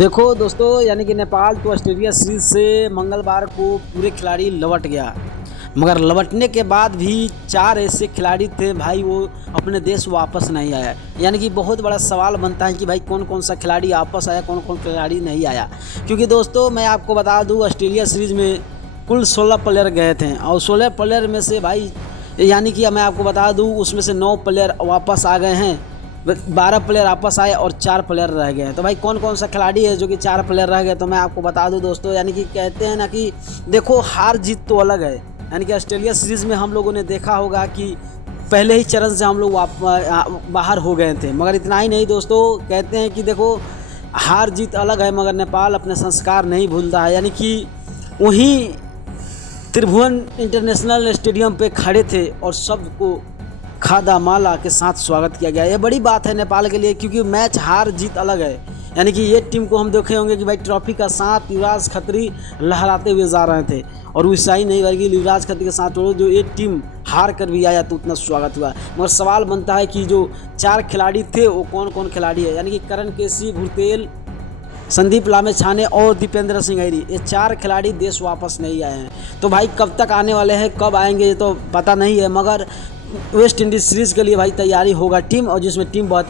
देखो दोस्तों, यानी कि नेपाल तो ऑस्ट्रेलिया सीरीज से मंगलवार को पूरे खिलाड़ी लौट गया। मगर लौटने के बाद भी 4 ऐसे खिलाड़ी थे भाई, वो अपने देश वापस नहीं आया। यानी कि बहुत बड़ा सवाल बनता है कि भाई कौन कौन सा खिलाड़ी वापस आया, कौन कौन खिलाड़ी नहीं आया। क्योंकि दोस्तों मैं आपको बता दूं, ऑस्ट्रेलिया सीरीज़ में कुल 16 प्लेयर गए थे और 16 प्लेयर में से भाई, यानी कि मैं आपको बता दूं, उसमें से 9 प्लेयर वापस आ गए हैं, 12 प्लेयर वापस आए और 4 प्लेयर रह गए हैं। तो भाई कौन कौन सा खिलाड़ी है जो कि 4 प्लेयर रह गए, तो मैं आपको बता दूं दोस्तों। यानी कि कहते हैं ना कि देखो, हार जीत तो अलग है। यानी कि ऑस्ट्रेलिया सीरीज़ में हम लोगों ने देखा होगा कि पहले ही चरण से हम लोग बाहर हो गए थे। मगर इतना ही नहीं दोस्तों, कहते हैं कि देखो, हार जीत अलग है मगर नेपाल अपने संस्कार नहीं भूलता है। यानी कि वहीं त्रिभुवन इंटरनेशनल स्टेडियम पे खड़े थे और सबको खादा माला के साथ स्वागत किया गया। ये बड़ी बात है नेपाल के लिए, क्योंकि मैच हार जीत अलग है। यानी कि ये टीम को हम देखे होंगे कि भाई ट्रॉफी का साथ युवराज खत्री लहराते हुए जा रहे थे, और वैसा ही नहीं बल्कि युवराज खत्री के साथ जो ये टीम हार कर भी आया तो उतना स्वागत हुआ। मगर सवाल बनता है कि जो 4 खिलाड़ी थे वो कौन कौन खिलाड़ी है। यानी कि करण केसी, भुरतेल, संदीप लामेछाने और दीपेंद्र सिंह ऐरी, ये 4 खिलाड़ी देश वापस नहीं आए हैं। तो भाई कब तक आने वाले हैं, कब आएंगे ये तो पता नहीं है। मगर वेस्ट इंडीज़ सीरीज़ के लिए भाई तैयारी होगा टीम, और जिसमें टीम बहुत